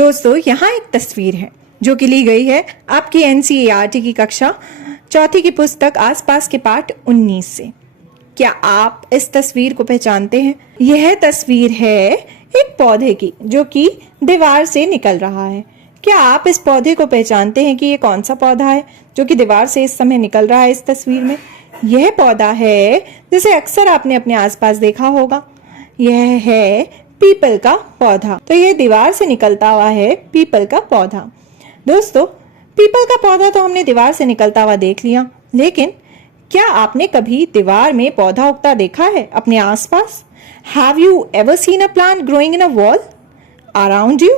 दोस्तों यहाँ एक तस्वीर है जो कि ली गई है आपकी एनसीईआरटी की कक्षा चौथी की पुस्तक आसपास के पाठ 19 से। क्या आप इस तस्वीर को पहचानते हैं? यह तस्वीर है एक पौधे की जो कि दीवार से निकल रहा है। क्या आप इस पौधे को पहचानते हैं कि ये कौन सा पौधा है जो कि दीवार से इस समय निकल रहा है? इस तस्वीर में यह पौधा है जिसे अक्सर आपने अपने आसपास देखा होगा। यह है पीपल का पौधा। तो ये दीवार से निकलता हुआ है पीपल का पौधा। दोस्तों, पीपल का पौधा तो हमने दीवार से निकलता हुआ देख लिया, लेकिन क्या आपने कभी दीवार में पौधा उगता देखा है अपने आसपास? Have you ever seen a plant growing in a wall around you?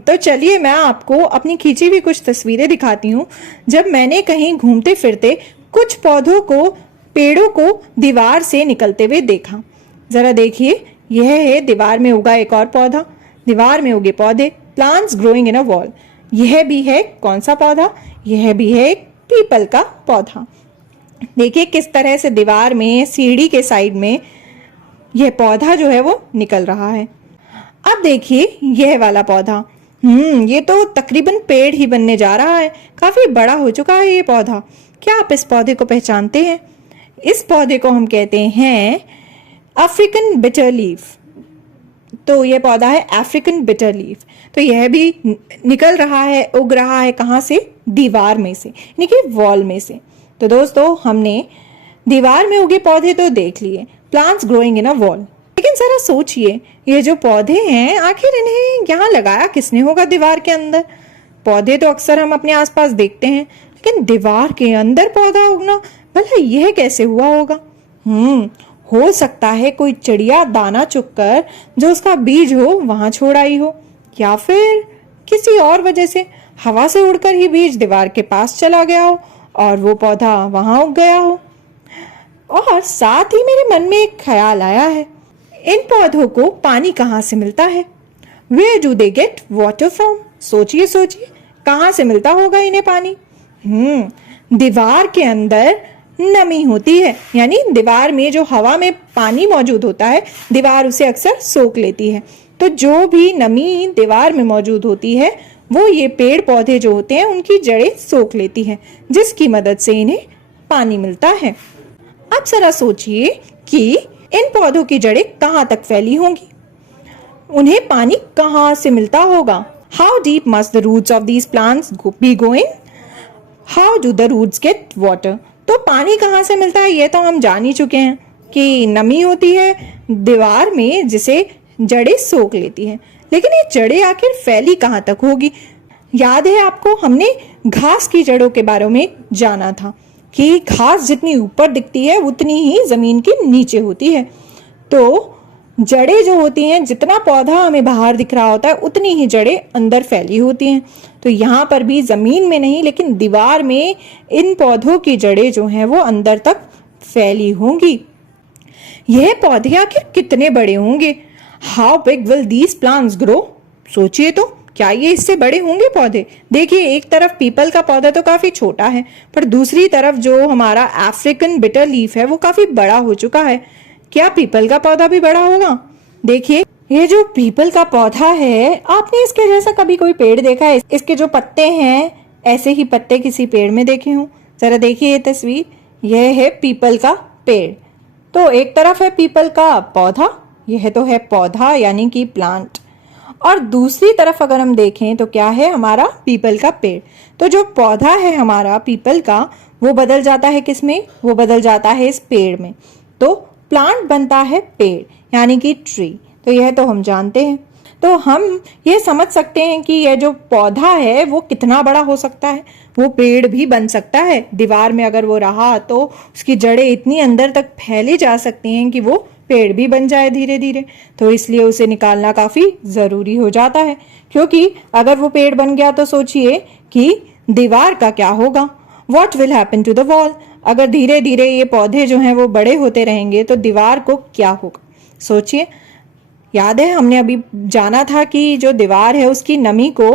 तो चलिए मैं आपको अपनी खींची हुई कुछ तस्वीरें दिखाती हूँ जब मैंने कहीं घूमते फिरते कुछ पौधों को, पेड़ों को दीवार से निकलते हुए देखा। जरा देखिए, यह है दीवार में उगा एक और पौधा। दीवार में उगे पौधे, plants growing in a wall. यह भी है कौन सा पौधा? यह भी है एक पीपल का पौधा। देखिए किस तरह से दीवार में, सीढ़ी के साइड में यह पौधा जो है वो निकल रहा है। अब देखिए यह वाला पौधा, ये तो तकरीबन पेड़ ही बनने जा रहा है। काफी बड़ा हो चुका है ये पौधा। क्या आप इस पौधे को पहचानते हैं? इस पौधे को हम कहते हैं अफ्रीकन बिटर लीफ। तो यह पौधा है अफ्रीकन बिटर लीफ। तो यह भी निकल रहा है, उग रहा है कहाँ से? दीवार में से, यानी कि वॉल में से। तो दोस्तों, हमने दीवार में उगे पौधे तो देख लिए, plants growing in a wall. लेकिन जरा सोचिए, ये जो पौधे हैं आखिर इन्हें यहाँ लगाया किसने होगा दीवार के अंदर? पौधे तो अक्सर हम अपने आसपास देखते हैं, लेकिन दीवार के अंदर पौधा उगना, भला यह कैसे हुआ होगा? हो सकता है कोई चिड़िया दाना चुगकर जो उसका बीज हो वहां छोड़ आई हो, या फिर किसी और वजह से हवा से उड़कर ही बीज दीवार के पास चला गया हो और वो पौधा वहां उग गया हो। और साथ ही मेरे मन में एक ख्याल आया है, इन पौधों को पानी कहाँ से मिलता है? Where do they get water from? सोचिए सोचिए, कहाँ से मिलता होगा इन्हें पानी? दीवार के अंदर नमी होती है, यानी दीवार में जो हवा में पानी मौजूद होता है, दीवार उसे अक्सर सोख लेती है। तो जो भी नमी दीवार में मौजूद होती है वो ये पेड़ पौधे जो होते हैं उनकी जड़ें सोख लेती हैं, जिसकी मदद से इन्हें पानी मिलता है। अब जरा सोचिए कि इन पौधों की जड़ें कहाँ तक फैली होंगी, उन्हें पानी कहाँ से मिलता होगा? How deep must the roots of these plants be going? How do the roots get water? तो पानी कहाँ से मिलता है ये तो हम जान ही चुके हैं कि नमी होती है दीवार में जिसे जड़ें सोख लेती हैं, लेकिन ये जड़ें आखिर फैली कहाँ तक होगी? याद है आपको, हमने घास की जड़ों के बारे में जाना था कि घास जितनी ऊपर दिखती है उतनी ही जमीन के नीचे होती है। तो जड़ें जो होती हैं, जितना पौधा हमें बाहर दिख रहा होता है उतनी ही जड़ें अंदर फैली होती हैं। तो यहाँ पर भी जमीन में नहीं लेकिन दीवार में इन पौधों की जड़ें जो हैं वो अंदर तक फैली होंगी। यह पौधे आखिर कितने बड़े होंगे? How big will these plants grow? सोचिए तो, क्या ये इससे बड़े होंगे पौधे? देखिए, एक तरफ पीपल का पौधा तो काफी छोटा है, पर दूसरी तरफ जो हमारा अफ्रीकन बिटर लीफ है वो काफी बड़ा हो चुका है। क्या पीपल का पौधा भी बड़ा होगा? देखिए, ये जो पीपल का पौधा है, आपने इसके जैसा कभी कोई पेड़ देखा है? इसके जो पत्ते हैं, ऐसे ही पत्ते किसी पेड़ में देखे हों? जरा देखिए ये तस्वीर, यह है पीपल का पेड़। तो एक तरफ है पीपल का पौधा, यह तो है पौधा यानी कि प्लांट, और दूसरी तरफ अगर हम देखें तो क्या है? हमारा पीपल का पेड़। तो जो पौधा है हमारा पीपल का, वो बदल जाता है किसमें? वो बदल जाता है इस पेड़ में। तो प्लांट बनता है पेड़, यानी कि ट्री। तो यह तो हम जानते हैं। तो हम ये समझ सकते हैं कि यह जो पौधा है वो कितना बड़ा हो सकता है। वो पेड़ भी बन सकता है, दीवार में अगर वो रहा तो उसकी जड़ें इतनी अंदर तक फैली जा सकती हैं कि वो पेड़ भी बन जाए धीरे धीरे। तो इसलिए उसे निकालना काफी जरूरी हो जाता है, क्योंकि अगर वो पेड़ बन गया तो सोचिए कि दीवार का क्या होगा? What will happen to the wall? अगर धीरे धीरे ये पौधे जो हैं वो बड़े होते रहेंगे तो दीवार को क्या होगा? सोचिए। याद है हमने अभी जाना था कि जो दीवार है उसकी नमी को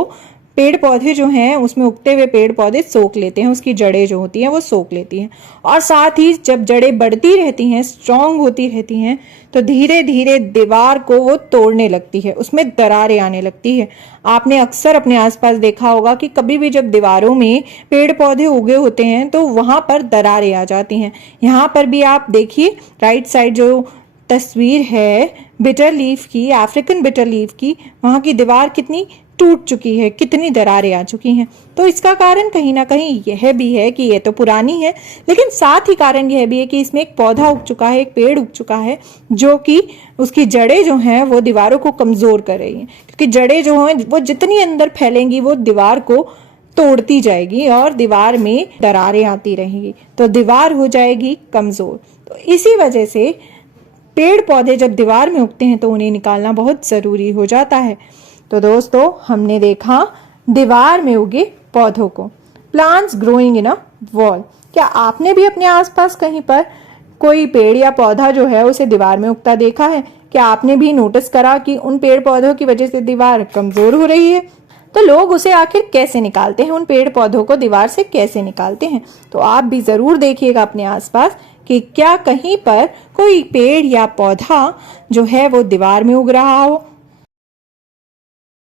पेड़ पौधे जो हैं उसमें उगते हुए पेड़ पौधे सोख लेते हैं, उसकी जड़ें जो होती हैं वो सोख लेती हैं। और साथ ही जब जड़ें बढ़ती रहती हैं, स्ट्रांग होती रहती हैं, तो धीरे धीरे दीवार को वो तोड़ने लगती है, उसमें दरारें आने लगती है। आपने अक्सर अपने आसपास देखा होगा कि कभी भी जब दीवारों में पेड़ पौधे उगे होते हैं तो वहां पर दरारें आ जाती हैं। यहाँ पर भी आप देखिए राइट साइड जो तस्वीर है बिटर लीफ की, अफ्रीकन बिटर लीफ की, वहां की दीवार कितनी टूट चुकी है, कितनी दरारें आ चुकी हैं। तो इसका कारण कहीं ना कहीं यह भी है कि ये तो पुरानी है, लेकिन साथ ही कारण यह भी है कि इसमें एक पौधा उग चुका है, एक पेड़ उग चुका है, जो कि उसकी जड़ें जो हैं वो दीवारों को कमजोर कर रही हैं। क्योंकि जड़ें जो हैं वो जितनी अंदर फैलेंगी वो दीवार को तोड़ती जाएगी और दीवार में दरारें आती रहेंगी, तो दीवार हो जाएगी कमजोर। तो इसी वजह से पेड़ पौधे जब दीवार में उगते हैं तो उन्हें निकालना बहुत जरूरी हो जाता है। तो दोस्तों, हमने देखा दीवार में उगे पौधों को, plants growing in a wall. क्या आपने भी अपने आसपास कहीं पर कोई पेड़ या पौधा जो है उसे दीवार में उगता देखा है? क्या आपने भी नोटिस करा कि उन पेड़ पौधों की वजह से दीवार कमजोर हो रही है? तो लोग उसे आखिर कैसे निकालते हैं, उन पेड़ पौधों को दीवार से कैसे निकालते हैं? तो आप भी जरूर देखिएगा अपने आसपास कि क्या कहीं पर कोई पेड़ या पौधा जो है वो दीवार में उग रहा हो।